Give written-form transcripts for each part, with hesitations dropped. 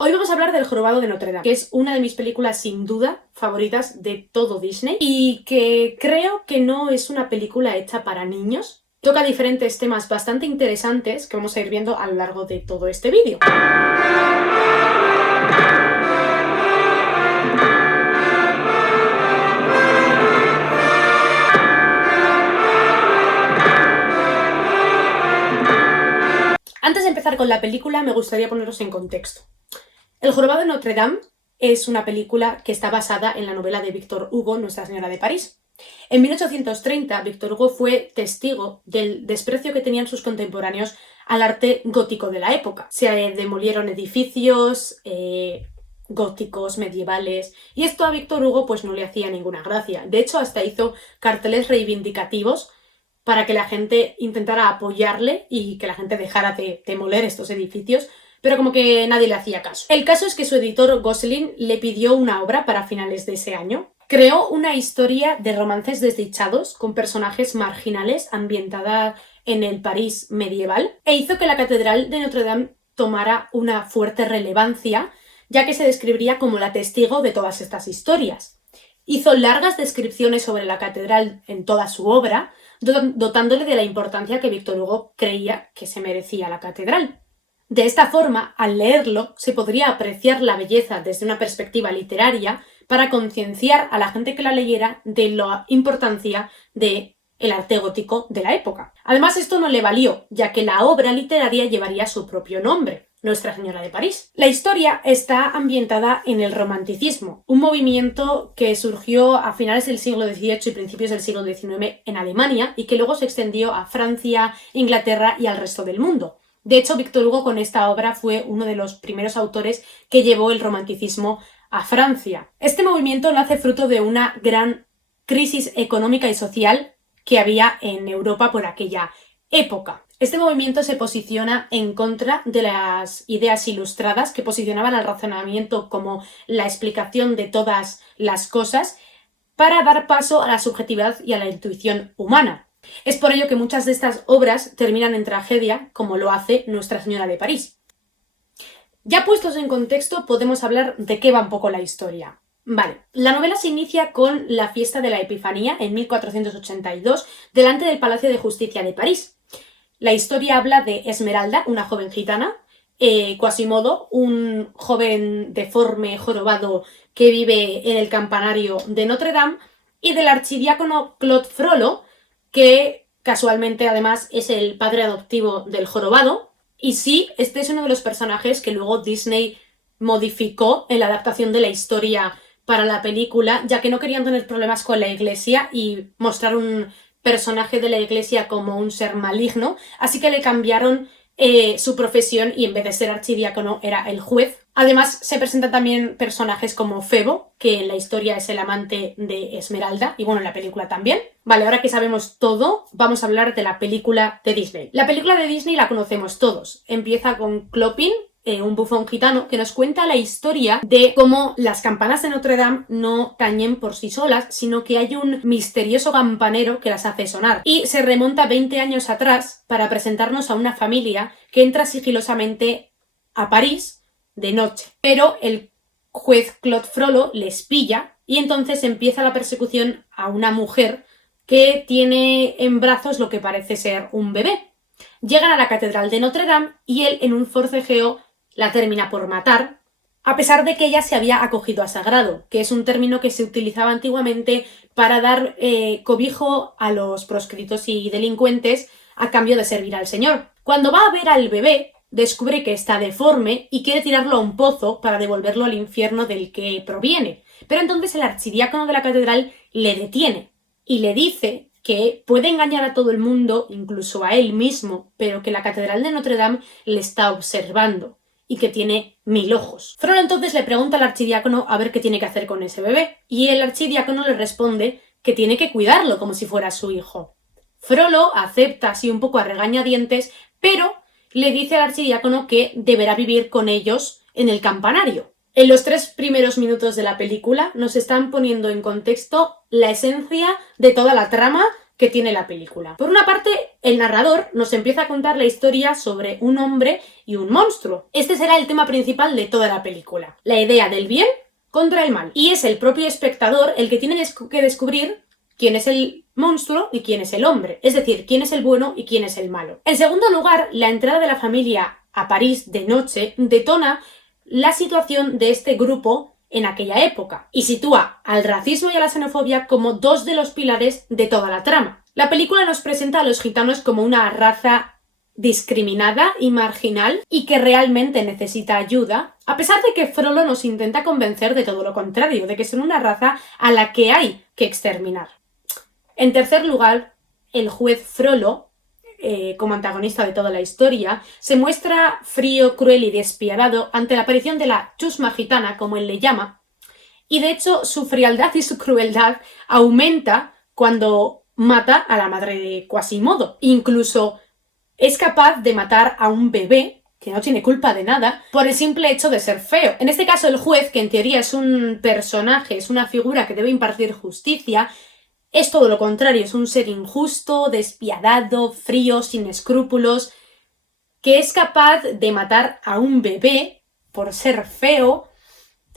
Hoy vamos a hablar del Jorobado de Notre Dame, que es una de mis películas sin duda favoritas de todo Disney y que creo que no es una película hecha para niños. Toca diferentes temas bastante interesantes que vamos a ir viendo a lo largo de todo este vídeo. Antes de empezar con la película, me gustaría poneros en contexto. El Jorobado de Notre Dame es una película que está basada en la novela de Victor Hugo, Nuestra Señora de París. En 1830, Victor Hugo fue testigo del desprecio que tenían sus contemporáneos al arte gótico de la época. Se demolieron edificios góticos, medievales, y esto a Victor Hugo pues no le hacía ninguna gracia. De hecho, hasta hizo carteles reivindicativos para que la gente intentara apoyarle y que la gente dejara de demoler estos edificios, pero como que nadie le hacía caso. El caso es que su editor Gosselin le pidió una obra para finales de ese año. Creó una historia de romances desdichados con personajes marginales ambientada en el París medieval e hizo que la Catedral de Notre Dame tomara una fuerte relevancia, ya que se describiría como la testigo de todas estas historias. Hizo largas descripciones sobre la catedral en toda su obra, dotándole de la importancia que Victor Hugo creía que se merecía la catedral. De esta forma, al leerlo, se podría apreciar la belleza desde una perspectiva literaria para concienciar a la gente que la leyera de la importancia del arte gótico de la época. Además, esto no le valió, ya que la obra literaria llevaría su propio nombre, Nuestra Señora de París. La historia está ambientada en el romanticismo, un movimiento que surgió a finales del siglo XVIII y principios del siglo XIX en Alemania y que luego se extendió a Francia, Inglaterra y al resto del mundo. De hecho, Victor Hugo con esta obra fue uno de los primeros autores que llevó el romanticismo a Francia. Este movimiento nace fruto de una gran crisis económica y social que había en Europa por aquella época. Este movimiento se posiciona en contra de las ideas ilustradas que posicionaban al razonamiento como la explicación de todas las cosas para dar paso a la subjetividad y a la intuición humana. Es por ello que muchas de estas obras terminan en tragedia, como lo hace Nuestra Señora de París. Ya puestos en contexto, podemos hablar de qué va un poco la historia. Vale, la novela se inicia con la fiesta de la Epifanía en 1482 delante del Palacio de Justicia de París. La historia habla de Esmeralda, una joven gitana, Quasimodo, un joven deforme, jorobado que vive en el campanario de Notre Dame, y del archidiácono Claude Frollo, que casualmente además es el padre adoptivo del jorobado. Y sí, este es uno de los personajes que luego Disney modificó en la adaptación de la historia para la película, ya que no querían tener problemas con la iglesia y mostrar un personaje de la iglesia como un ser maligno, así que le cambiaron su profesión y en vez de ser archidiácono era el juez. Además se presentan también personajes como Febo, que en la historia es el amante de Esmeralda, y bueno, en la película también. Vale, ahora que sabemos todo, vamos a hablar de la película de Disney. La película de Disney la conocemos todos. Empieza con Clopin, un bufón gitano, que nos cuenta la historia de cómo las campanas de Notre Dame no tañen por sí solas, sino que hay un misterioso campanero que las hace sonar. Y se remonta 20 años atrás para presentarnos a una familia que entra sigilosamente a París de noche. Pero el juez Claude Frollo les pilla y entonces empieza la persecución a una mujer que tiene en brazos lo que parece ser un bebé. Llegan a la catedral de Notre Dame y él, en un forcejeo, la termina por matar, a pesar de que ella se había acogido a sagrado, que es un término que se utilizaba antiguamente para dar cobijo a los proscritos y delincuentes a cambio de servir al Señor. Cuando va a ver al bebé, descubre que está deforme y quiere tirarlo a un pozo para devolverlo al infierno del que proviene. Pero entonces el archidiácono de la catedral le detiene y le dice que puede engañar a todo el mundo, incluso a él mismo, pero que la catedral de Notre Dame le está observando y que tiene 1000 ojos. Frollo entonces le pregunta al archidiácono a ver qué tiene que hacer con ese bebé, y el archidiácono le responde que tiene que cuidarlo como si fuera su hijo. Frollo acepta así un poco a regañadientes, pero le dice al archidiácono que deberá vivir con ellos en el campanario. En los 3 primeros minutos de la película nos están poniendo en contexto la esencia de toda la trama que tiene la película. Por una parte, el narrador nos empieza a contar la historia sobre un hombre y un monstruo. Este será el tema principal de toda la película. La idea del bien contra el mal. Y es el propio espectador el que tiene que descubrir quién es el monstruo y quién es el hombre. Es decir, quién es el bueno y quién es el malo. En segundo lugar, la entrada de la familia a París de noche detona la situación de este grupo en aquella época y sitúa al racismo y a la xenofobia como dos de los pilares de toda la trama. La película nos presenta a los gitanos como una raza discriminada y marginal y que realmente necesita ayuda, a pesar de que Frollo nos intenta convencer de todo lo contrario, de que son una raza a la que hay que exterminar. En tercer lugar, el juez Frollo, como antagonista de toda la historia, se muestra frío, cruel y despiadado ante la aparición de la chusma gitana, como él le llama, y de hecho su frialdad y su crueldad aumenta cuando mata a la madre de Quasimodo. Incluso es capaz de matar a un bebé que no tiene culpa de nada por el simple hecho de ser feo. En este caso, el juez, que en teoría es un personaje, es una figura que debe impartir justicia, es todo lo contrario, es un ser injusto, despiadado, frío, sin escrúpulos, que es capaz de matar a un bebé por ser feo.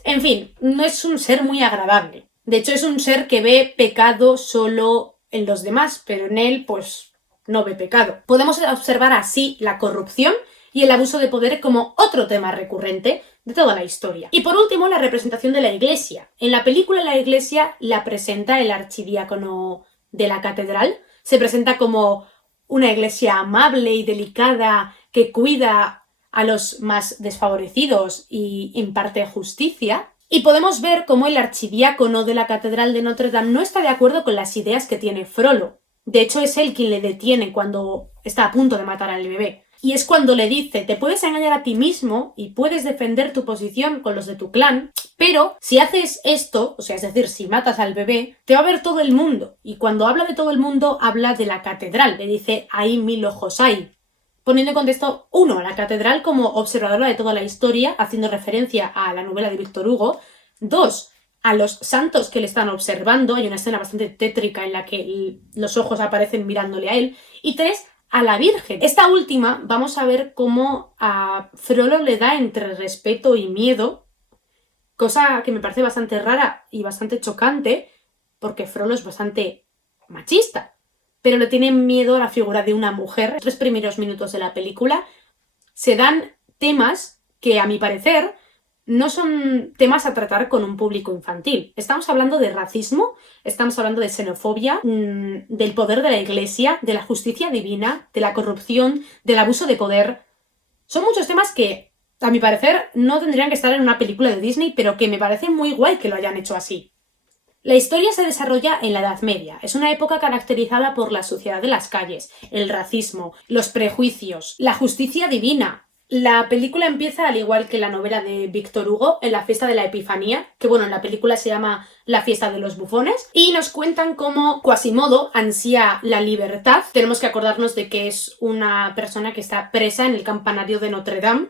En fin, no es un ser muy agradable. De hecho, es un ser que ve pecado solo en los demás, pero en él, pues, no ve pecado. Podemos observar así la corrupción y el abuso de poder como otro tema recurrente de toda la historia. Y por último, la representación de la iglesia. En la película la iglesia la presenta el archidiácono de la catedral. Se presenta como una iglesia amable y delicada que cuida a los más desfavorecidos y imparte justicia. Y podemos ver cómo el archidiácono de la catedral de Notre Dame no está de acuerdo con las ideas que tiene Frollo. De hecho, es él quien le detiene cuando está a punto de matar al bebé. Y es cuando le dice, te puedes engañar a ti mismo y puedes defender tu posición con los de tu clan, pero si haces esto, o sea, es decir, si matas al bebé, te va a ver todo el mundo. Y cuando habla de todo el mundo, habla de la catedral. Le dice, hay 1000 ojos hay. Poniendo en contexto, uno, a la catedral como observadora de toda la historia, haciendo referencia a la novela de Víctor Hugo. 2, a los santos que le están observando. Hay una escena bastante tétrica en la que los ojos aparecen mirándole a él. Y 3, a la Virgen. Esta última vamos a ver cómo a Frollo le da entre respeto y miedo, cosa que me parece bastante rara y bastante chocante, porque Frollo es bastante machista, pero le tiene miedo a la figura de una mujer. Los 3 primeros minutos de la película se dan temas que, a mi parecer, no son temas a tratar con un público infantil. Estamos hablando de racismo, estamos hablando de xenofobia, del poder de la iglesia, de la justicia divina, de la corrupción, del abuso de poder. Son muchos temas que, a mi parecer, no tendrían que estar en una película de Disney, pero que me parece muy guay que lo hayan hecho así. La historia se desarrolla en la Edad Media. Es una época caracterizada por la suciedad de las calles, el racismo, los prejuicios, la justicia divina. La película empieza, al igual que la novela de Víctor Hugo, en la fiesta de la Epifanía, que bueno, en la película se llama La fiesta de los bufones, y nos cuentan cómo Quasimodo ansía la libertad. Tenemos que acordarnos de que es una persona que está presa en el campanario de Notre Dame,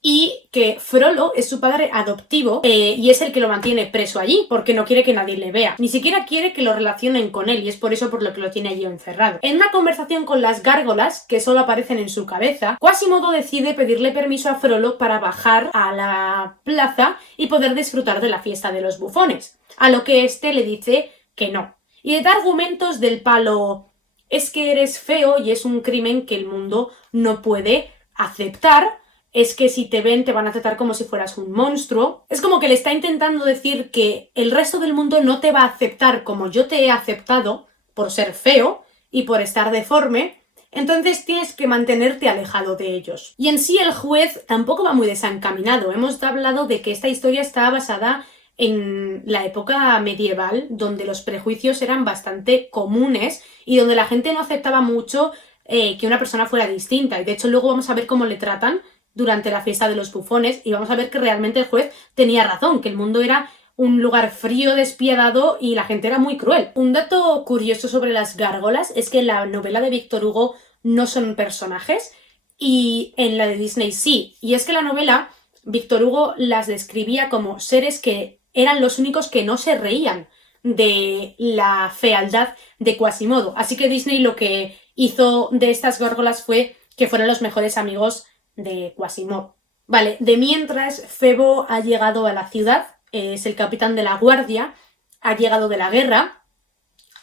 y que Frollo es su padre adoptivo y es el que lo mantiene preso allí porque no quiere que nadie le vea. Ni siquiera quiere que lo relacionen con él y es por eso por lo que lo tiene allí encerrado. En una conversación con las gárgolas, que solo aparecen en su cabeza, Quasimodo decide pedirle permiso a Frollo para bajar a la plaza y poder disfrutar de la fiesta de los bufones, a lo que este le dice que no. Y le da argumentos del palo, es que eres feo y es un crimen que el mundo no puede aceptar. Es que si te ven te van a tratar como si fueras un monstruo. Es como que le está intentando decir que el resto del mundo no te va a aceptar como yo te he aceptado por ser feo y por estar deforme, entonces tienes que mantenerte alejado de ellos. Y en sí el juez tampoco va muy desencaminado. Hemos hablado de que esta historia está basada en la época medieval, donde los prejuicios eran bastante comunes y donde la gente no aceptaba mucho que una persona fuera distinta. Y de hecho luego vamos a ver cómo le tratan durante la fiesta de los bufones y vamos a ver que realmente el juez tenía razón, que el mundo era un lugar frío, despiadado y la gente era muy cruel. Un dato curioso sobre las gárgolas es que en la novela de Víctor Hugo no son personajes y en la de Disney sí. Y es que la novela Víctor Hugo las describía como seres que eran los únicos que no se reían. de la fealdad de Quasimodo. Así que Disney lo que hizo de estas górgolas fue que fueran los mejores amigos de Quasimodo. Vale, de mientras, Febo ha llegado a la ciudad, es el capitán de la guardia, ha llegado de la guerra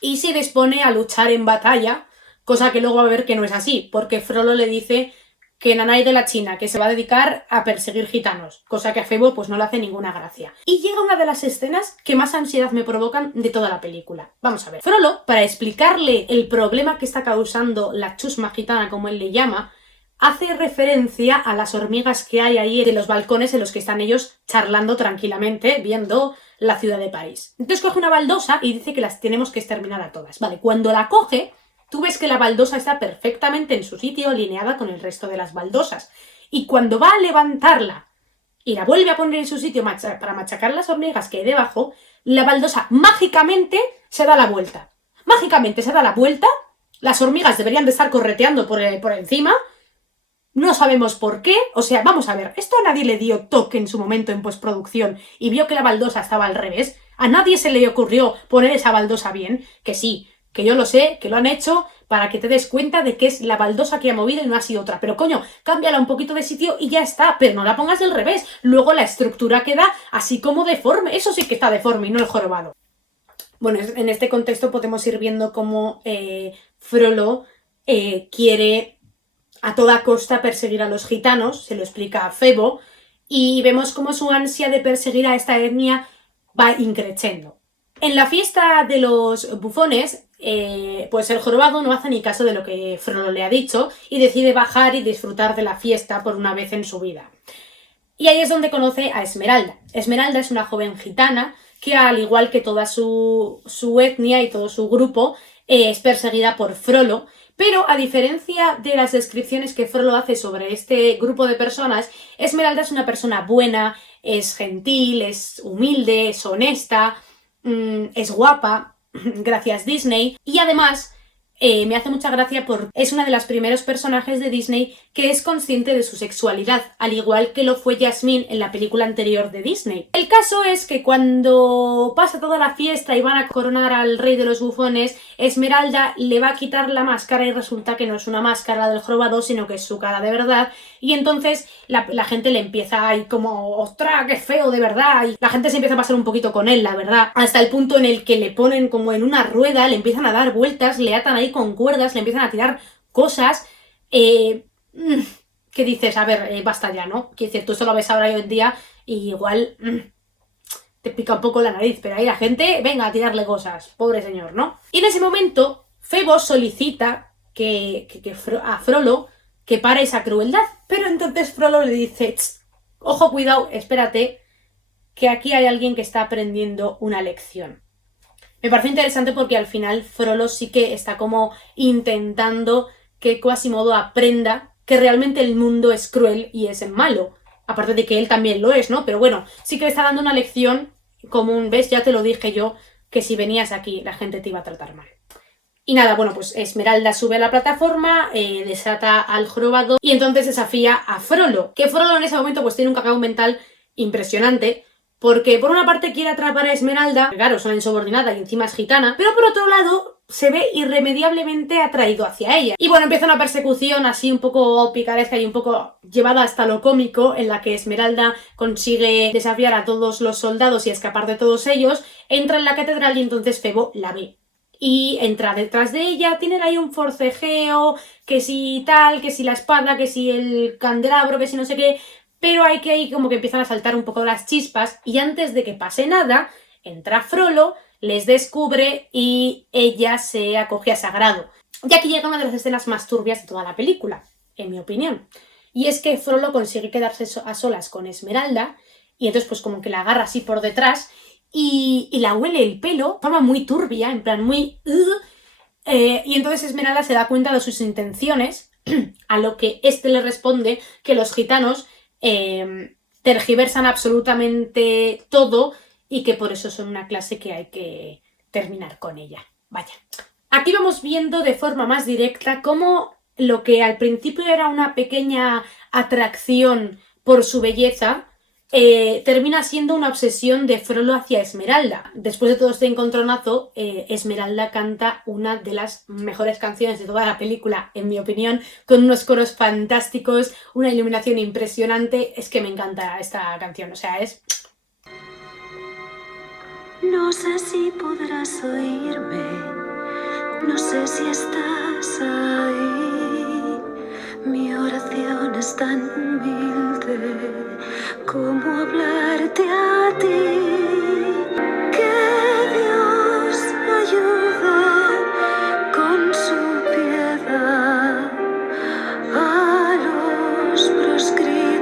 y se dispone a luchar en batalla, cosa que luego va a ver que no es así, porque Frollo le dice que Nanay de la China, que se va a dedicar a perseguir gitanos, cosa que a Febo pues no le hace ninguna gracia. Y llega una de las escenas que más ansiedad me provocan de toda la película. Vamos a ver. Frollo, para explicarle el problema que está causando la chusma gitana, como él le llama, hace referencia a las hormigas que hay ahí de los balcones en los que están ellos charlando tranquilamente, viendo la ciudad de París. Entonces coge una baldosa y dice que las tenemos que exterminar a todas. Vale, cuando la coge, tú ves que la baldosa está perfectamente en su sitio, alineada con el resto de las baldosas. Y cuando va a levantarla y la vuelve a poner en su sitio para machacar las hormigas que hay debajo, la baldosa mágicamente se da la vuelta. Mágicamente se da la vuelta, las hormigas deberían de estar correteando por encima. No sabemos por qué, o sea, vamos a ver, esto a nadie le dio toque en su momento en postproducción y vio que la baldosa estaba al revés. A nadie se le ocurrió poner esa baldosa bien, que sí, que yo lo sé, que lo han hecho para que te des cuenta de que es la baldosa que ha movido y no ha sido otra. Pero coño, cámbiala un poquito de sitio y ya está, pero no la pongas del revés. Luego la estructura queda así como deforme, eso sí que está deforme y no el jorobado. Bueno, en este contexto podemos ir viendo cómo Frollo quiere a toda costa perseguir a los gitanos, se lo explica a Febo, y vemos cómo su ansia de perseguir a esta etnia va increciendo. En la fiesta de los bufones, pues el jorobado no hace ni caso de lo que Frollo le ha dicho y decide bajar y disfrutar de la fiesta por una vez en su vida. Y ahí es donde conoce a Esmeralda. Esmeralda es una joven gitana que, al igual que toda su etnia y todo su grupo, es perseguida por Frollo. Pero a diferencia de las descripciones que Frollo hace sobre este grupo de personas, Esmeralda es una persona buena, es gentil, es humilde, es honesta, es guapa, gracias Disney, y además me hace mucha gracia porque es una de las primeros personajes de Disney que es consciente de su sexualidad, al igual que lo fue Jasmine en la película anterior de Disney. El caso es que cuando pasa toda la fiesta y van a coronar al rey de los bufones, Esmeralda le va a quitar la máscara y resulta que no es una máscara del jorobado, sino que es su cara de verdad, y entonces la gente le empieza ahí como ¡ostras, qué feo de verdad! Y la gente se empieza a pasar un poquito con él, la verdad, hasta el punto en el que le ponen como en una rueda, le empiezan a dar vueltas, le atan ahí con cuerdas, le empiezan a tirar cosas, que dices, a ver, basta ya, ¿no? Quiero decir, tú esto lo ves ahora hoy en día y igual te pica un poco la nariz, pero ahí la gente, venga a tirarle cosas, pobre señor, ¿no? Y en ese momento, Febo solicita a Frollo que pare esa crueldad, pero entonces Frollo le dice, ojo, cuidado, espérate, que aquí hay alguien que está aprendiendo una lección. Me parece interesante porque al final Frollo sí que está como intentando que Quasimodo aprenda que realmente el mundo es cruel y es el malo. Aparte de que él también lo es, ¿no? Pero bueno, sí que le está dando una lección común. ¿Ves? Ya te lo dije yo, que si venías aquí la gente te iba a tratar mal. Y nada, bueno, pues Esmeralda sube a la plataforma, desata al jorobado y entonces desafía a Frollo. Que Frollo en ese momento pues tiene un cacao mental impresionante, porque por una parte quiere atrapar a Esmeralda, claro, es una insubordinada y encima es gitana, pero por otro lado se ve irremediablemente atraído hacia ella. Y bueno, empieza una persecución así un poco picaresca y un poco llevada hasta lo cómico, en la que Esmeralda consigue desafiar a todos los soldados y escapar de todos ellos, entra en la catedral y entonces Febo la ve. Y entra detrás de ella, tienen ahí un forcejeo, que si tal, que si la espada, que si el candelabro, que si no sé qué, pero hay que ahí como que empiezan a saltar un poco las chispas y antes de que pase nada, entra Frollo, les descubre y ella se acoge a Sagrado. Y aquí llega una de las escenas más turbias de toda la película, en mi opinión. Y es que Frollo consigue quedarse a solas con Esmeralda y entonces pues como que la agarra así por detrás y la huele el pelo de forma muy turbia, en plan muy... y entonces Esmeralda se da cuenta de sus intenciones, a lo que este le responde que los gitanos tergiversan absolutamente todo y que por eso son una clase que hay que terminar con ella. Vaya. Aquí vamos viendo de forma más directa cómo lo que al principio era una pequeña atracción por su belleza termina siendo una obsesión de Frollo hacia Esmeralda. Después de todo este encontronazo, Esmeralda canta una de las mejores canciones de toda la película, en mi opinión, con unos coros fantásticos, una iluminación impresionante. Es que me encanta esta canción, o sea, es... No sé si podrás oírme, no sé si estás ahí. Mi oración es tan humilde como hablarte a ti. Que Dios ayude con su piedad a los proscritos.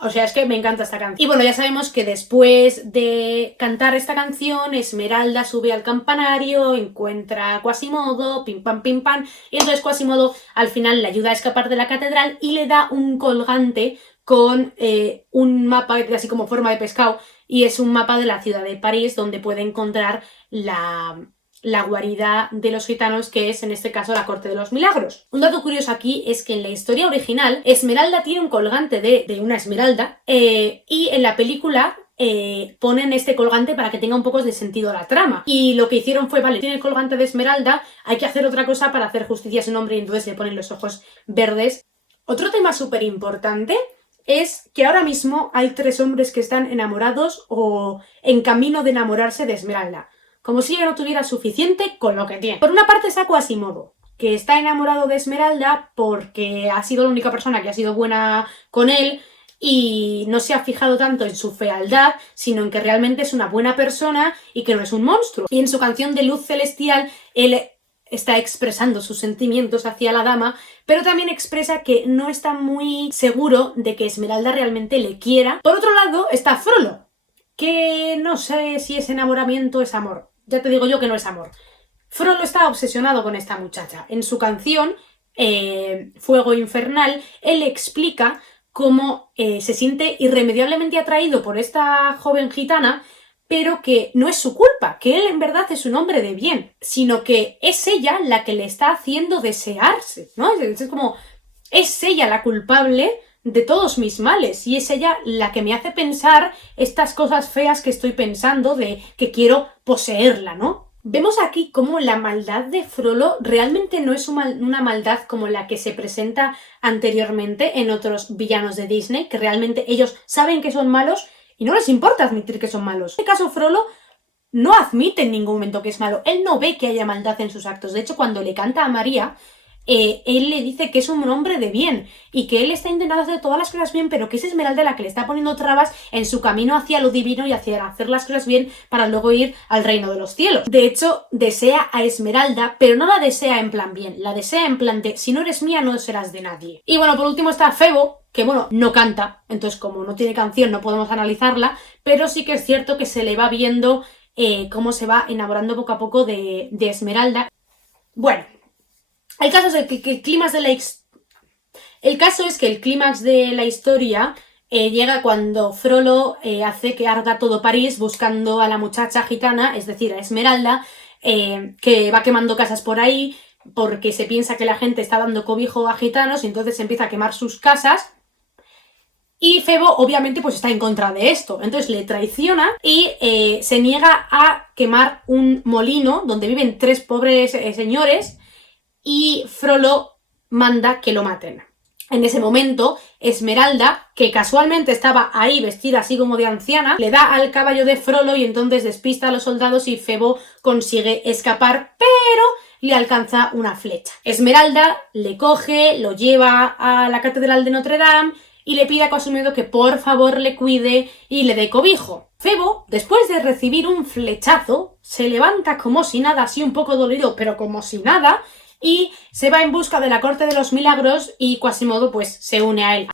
O sea, es que me encanta esta canción. Y bueno, ya sabemos que después de cantar esta canción, Esmeralda sube al campanario, encuentra a Quasimodo, pim pam, y entonces Quasimodo al final le ayuda a escapar de la catedral y le da un colgante con un mapa así como forma de pescado, y es un mapa de la ciudad de París donde puede encontrar la guarida de los gitanos, que es en este caso la Corte de los Milagros. Un dato curioso aquí es que en la historia original Esmeralda tiene un colgante de una esmeralda, y en la película ponen este colgante para que tenga un poco de sentido la trama. Y lo que hicieron fue, vale, tiene el colgante de Esmeralda, hay que hacer otra cosa para hacer justicia a su nombre, y entonces le ponen los ojos verdes. Otro tema súper importante es que ahora mismo hay 3 hombres que están enamorados o en camino de enamorarse de Esmeralda. Como si ella no tuviera suficiente con lo que tiene. Por una parte está Quasimodo, que está enamorado de Esmeralda porque ha sido la única persona que ha sido buena con él y no se ha fijado tanto en su fealdad, sino en que realmente es una buena persona y que no es un monstruo. Y en su canción de Luz Celestial, él está expresando sus sentimientos hacia la dama, pero también expresa que no está muy seguro de que Esmeralda realmente le quiera. Por otro lado está Frollo, que no sé si es enamoramiento o es amor. Ya te digo yo que no es amor. Frollo está obsesionado con esta muchacha. En su canción, Fuego Infernal, él explica cómo se siente irremediablemente atraído por esta joven gitana, pero que no es su culpa, que él en verdad es un hombre de bien, sino que es ella la que le está haciendo desearse, ¿no? Es como, es ella la culpable de todos mis males, y es ella la que me hace pensar estas cosas feas que estoy pensando, de que quiero poseerla, ¿no? Vemos aquí cómo la maldad de Frollo realmente no es una maldad como la que se presenta anteriormente en otros villanos de Disney, que realmente ellos saben que son malos y no les importa admitir que son malos. En este caso, Frollo no admite en ningún momento que es malo, él no ve que haya maldad en sus actos. De hecho, cuando le canta a María, él le dice que es un hombre de bien y que él está intentando hacer todas las cosas bien, pero que es Esmeralda la que le está poniendo trabas en su camino hacia lo divino y hacia hacer las cosas bien para luego ir al reino de los cielos. De hecho, desea a Esmeralda, pero no la desea en plan bien, la desea en plan de si no eres mía no serás de nadie. Y bueno, por último está Febo, que bueno, no canta, entonces como no tiene canción no podemos analizarla, pero sí que es cierto que se le va viendo cómo se va enamorando poco a poco de Esmeralda. Bueno, el caso es que el clímax de la historia llega cuando Frollo hace que arda todo París buscando a la muchacha gitana, es decir, a Esmeralda, que va quemando casas por ahí porque se piensa que la gente está dando cobijo a gitanos y entonces empieza a quemar sus casas. Y Febo obviamente pues está en contra de esto, entonces le traiciona y se niega a quemar un molino donde viven 3 pobres señores, y Frollo manda que lo maten. En ese momento, Esmeralda, que casualmente estaba ahí vestida así como de anciana, le da al caballo de Frollo y entonces despista a los soldados y Febo consigue escapar, pero le alcanza una flecha. Esmeralda le coge, lo lleva a la catedral de Notre Dame y le pide a Quasimodo que por favor le cuide y le dé cobijo. Febo, después de recibir un flechazo, se levanta como si nada, así un poco dolido, pero como si nada, y se va en busca de la Corte de los Milagros y Quasimodo pues se une a él.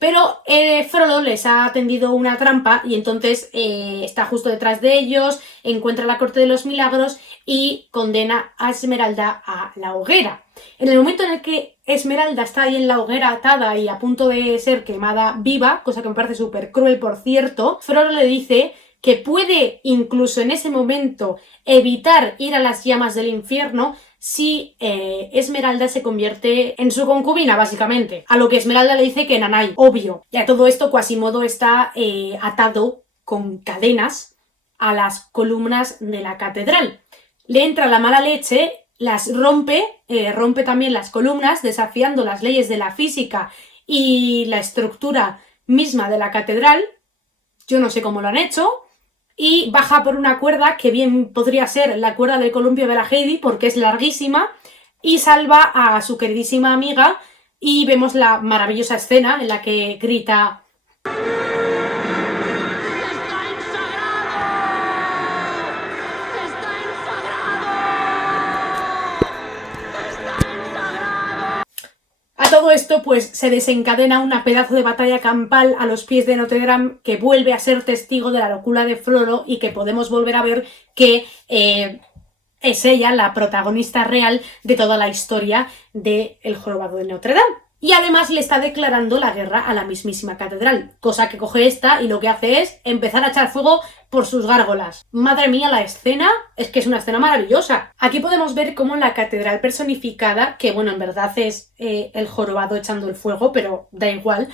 Pero Frollo les ha tendido una trampa y entonces está justo detrás de ellos, encuentra la Corte de los Milagros y condena a Esmeralda a la hoguera. En el momento en el que Esmeralda está ahí en la hoguera atada y a punto de ser quemada viva, cosa que me parece súper cruel por cierto, Frollo le dice que puede incluso en ese momento evitar ir a las llamas del infierno si Esmeralda se convierte en su concubina, básicamente. A lo que Esmeralda le dice que nanay, obvio. Y a todo esto Quasimodo está atado con cadenas a las columnas de la catedral. Le entra la mala leche, las rompe también las columnas, desafiando las leyes de la física y la estructura misma de la catedral. Yo no sé cómo lo han hecho. Y baja por una cuerda, que bien podría ser la cuerda del columpio de la Heidi, porque es larguísima, y salva a su queridísima amiga, y vemos la maravillosa escena en la que grita: A todo esto, pues se desencadena una pedazo de batalla campal a los pies de Notre Dame, que vuelve a ser testigo de la locura de Frollo y que podemos volver a ver que es ella la protagonista real de toda la historia de El Jorobado de Notre Dame. Y además le está declarando la guerra a la mismísima catedral, cosa que coge esta y lo que hace es empezar a echar fuego por sus gárgolas. Madre mía, la escena es que es una escena maravillosa. Aquí podemos ver cómo la catedral personificada, que bueno, en verdad es el jorobado echando el fuego, pero da igual,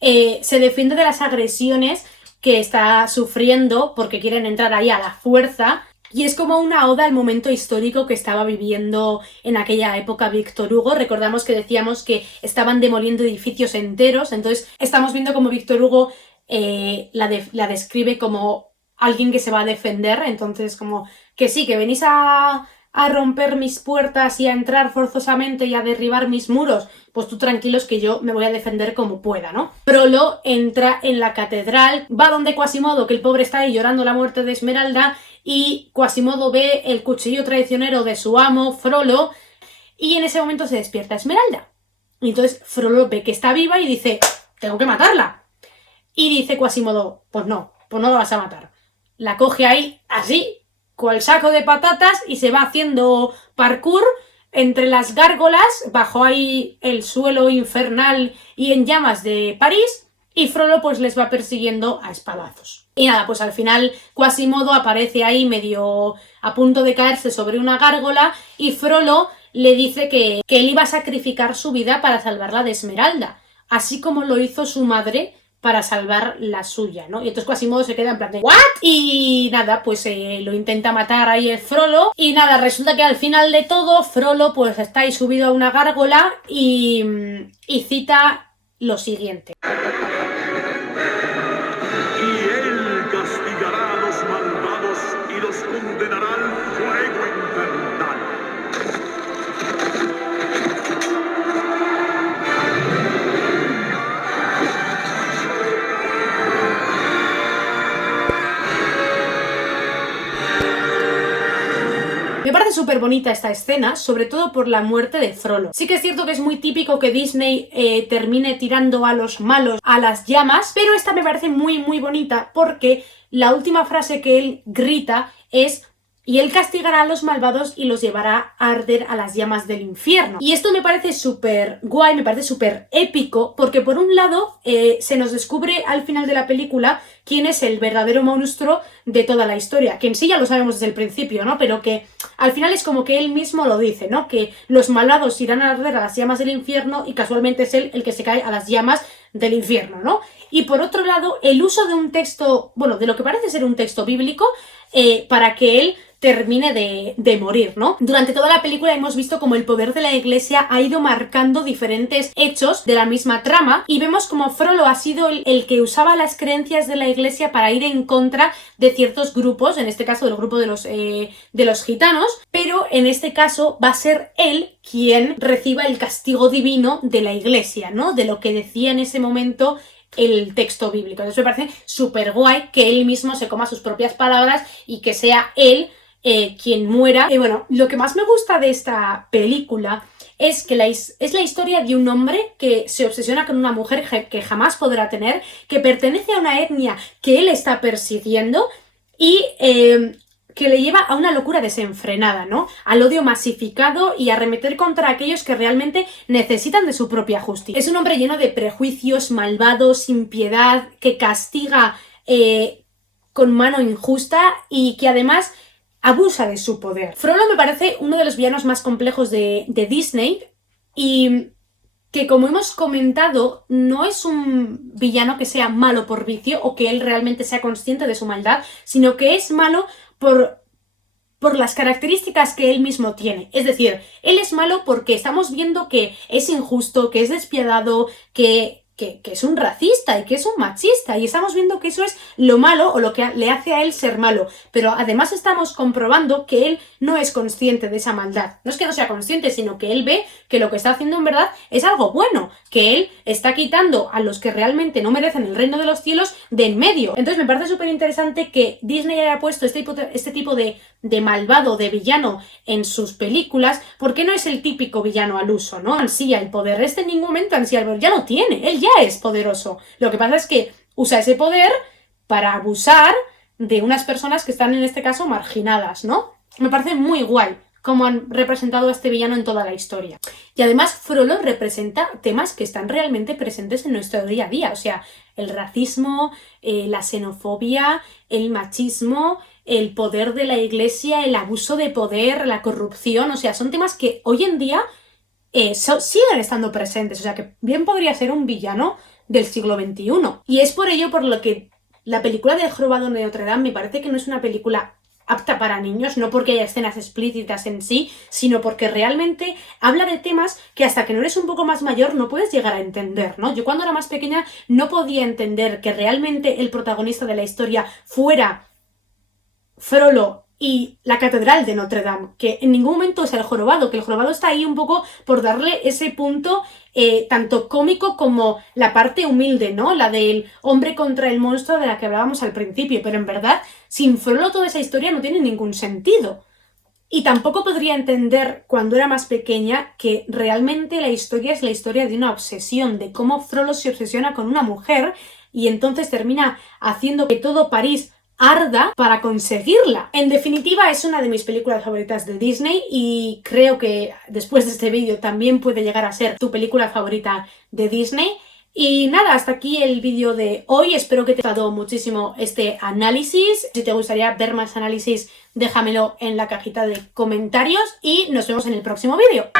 se defiende de las agresiones que está sufriendo porque quieren entrar ahí a la fuerza. Y es como una oda al momento histórico que estaba viviendo en aquella época Víctor Hugo. Recordamos que decíamos que estaban demoliendo edificios enteros, entonces estamos viendo como Víctor Hugo la describe como alguien que se va a defender, entonces como que sí, que venís a romper mis puertas y a entrar forzosamente y a derribar mis muros, pues tú tranquilos que yo me voy a defender como pueda, ¿no? Frollo entra en la catedral, va donde Quasimodo, que el pobre está ahí llorando la muerte de Esmeralda, y Quasimodo ve el cuchillo traicionero de su amo, Frollo, y en ese momento se despierta Esmeralda. Y entonces Frollo ve que está viva y dice: tengo que matarla. Y dice Quasimodo: pues no la vas a matar. La coge ahí, así, cual saco de patatas, y se va haciendo parkour entre las gárgolas, bajo ahí el suelo infernal y en llamas de París, y Frollo pues les va persiguiendo a espadazos. Y nada, pues al final Quasimodo aparece ahí medio a punto de caerse sobre una gárgola y Frollo le dice que él iba a sacrificar su vida para salvarla de Esmeralda, así como lo hizo su madre para salvar la suya, ¿no? Y entonces Quasimodo se queda en plan de ¿what? Y nada, pues lo intenta matar ahí el Frollo. Y nada, resulta que al final de todo Frollo pues está ahí subido a una gárgola y cita lo siguiente. Me parece súper bonita esta escena, sobre todo por la muerte de Frollo. Sí que es cierto que es muy típico que Disney termine tirando a los malos a las llamas, pero esta me parece muy muy bonita porque la última frase que él grita es: y él castigará a los malvados y los llevará a arder a las llamas del infierno. Y esto me parece súper guay, me parece súper épico, porque por un lado se nos descubre al final de la película quién es el verdadero monstruo de toda la historia, que en sí ya lo sabemos desde el principio, ¿no? Pero que al final es como que él mismo lo dice, ¿no? Que los malvados irán a arder a las llamas del infierno y casualmente es él el que se cae a las llamas del infierno, ¿no? Y por otro lado, el uso de un texto, bueno, de lo que parece ser un texto bíblico, para que él termine de morir, ¿no? Durante toda la película hemos visto como el poder de la iglesia ha ido marcando diferentes hechos de la misma trama y vemos como Frollo ha sido el que usaba las creencias de la iglesia para ir en contra de ciertos grupos, en este caso del grupo de los gitanos, pero en este caso va a ser él quien reciba el castigo divino de la iglesia, ¿no? De lo que decía en ese momento el texto bíblico. Entonces me parece súper guay que él mismo se coma sus propias palabras y que sea él quien muera. Y bueno, lo que más me gusta de esta película es que es la historia de un hombre que se obsesiona con una mujer que jamás podrá tener, que pertenece a una etnia que él está persiguiendo y que le lleva a una locura desenfrenada, ¿no? Al odio masificado y a arremeter contra aquellos que realmente necesitan de su propia justicia. Es un hombre lleno de prejuicios, malvado, sin piedad, que castiga con mano injusta y que además abusa de su poder. Frollo me parece uno de los villanos más complejos de Disney y que, como hemos comentado, no es un villano que sea malo por vicio o que él realmente sea consciente de su maldad, sino que es malo por las características que él mismo tiene. Es decir, él es malo porque estamos viendo que es injusto, que es despiadado, que es un racista y que es un machista, y estamos viendo que eso es lo malo o lo que le hace a él ser malo, pero además estamos comprobando que él no es consciente de esa maldad. No es que no sea consciente, sino que él ve que lo que está haciendo en verdad es algo bueno, que él está quitando a los que realmente no merecen el reino de los cielos de en medio. Entonces me parece súper interesante que Disney haya puesto este tipo de malvado, de villano en sus películas, porque no es el típico villano al uso, ¿no? Ansía el poder. En ningún momento ansía el poder, ya lo tiene, él ya es poderoso. Lo que pasa es que usa ese poder para abusar de unas personas que están en este caso marginadas, ¿no? Me parece muy guay cómo han representado a este villano en toda la historia. Y además Frollo representa temas que están realmente presentes en nuestro día a día, o sea, el racismo, la xenofobia, el machismo, el poder de la iglesia, el abuso de poder, la corrupción, o sea, son temas que hoy en día siguen estando presentes, o sea que bien podría ser un villano del siglo XXI. Y es por ello por lo que la película del Jorobado de Notre Dame me parece que no es una película apta para niños, no porque haya escenas explícitas en sí, sino porque realmente habla de temas que hasta que no eres un poco más mayor no puedes llegar a entender, ¿no? Yo cuando era más pequeña no podía entender que realmente el protagonista de la historia fuera Frollo y la catedral de Notre Dame, que en ningún momento es el jorobado, que el jorobado está ahí un poco por darle ese punto tanto cómico como la parte humilde, ¿no? La del hombre contra el monstruo de la que hablábamos al principio, pero en verdad, sin Frollo toda esa historia no tiene ningún sentido. Y tampoco podría entender cuando era más pequeña que realmente la historia es la historia de una obsesión, de cómo Frollo se obsesiona con una mujer y entonces termina haciendo que todo París arda para conseguirla. En definitiva, es una de mis películas favoritas de Disney y creo que después de este vídeo también puede llegar a ser tu película favorita de Disney. Y nada, hasta aquí el vídeo de hoy. Espero que te haya gustado muchísimo este análisis. Si te gustaría ver más análisis, déjamelo en la cajita de comentarios y nos vemos en el próximo vídeo.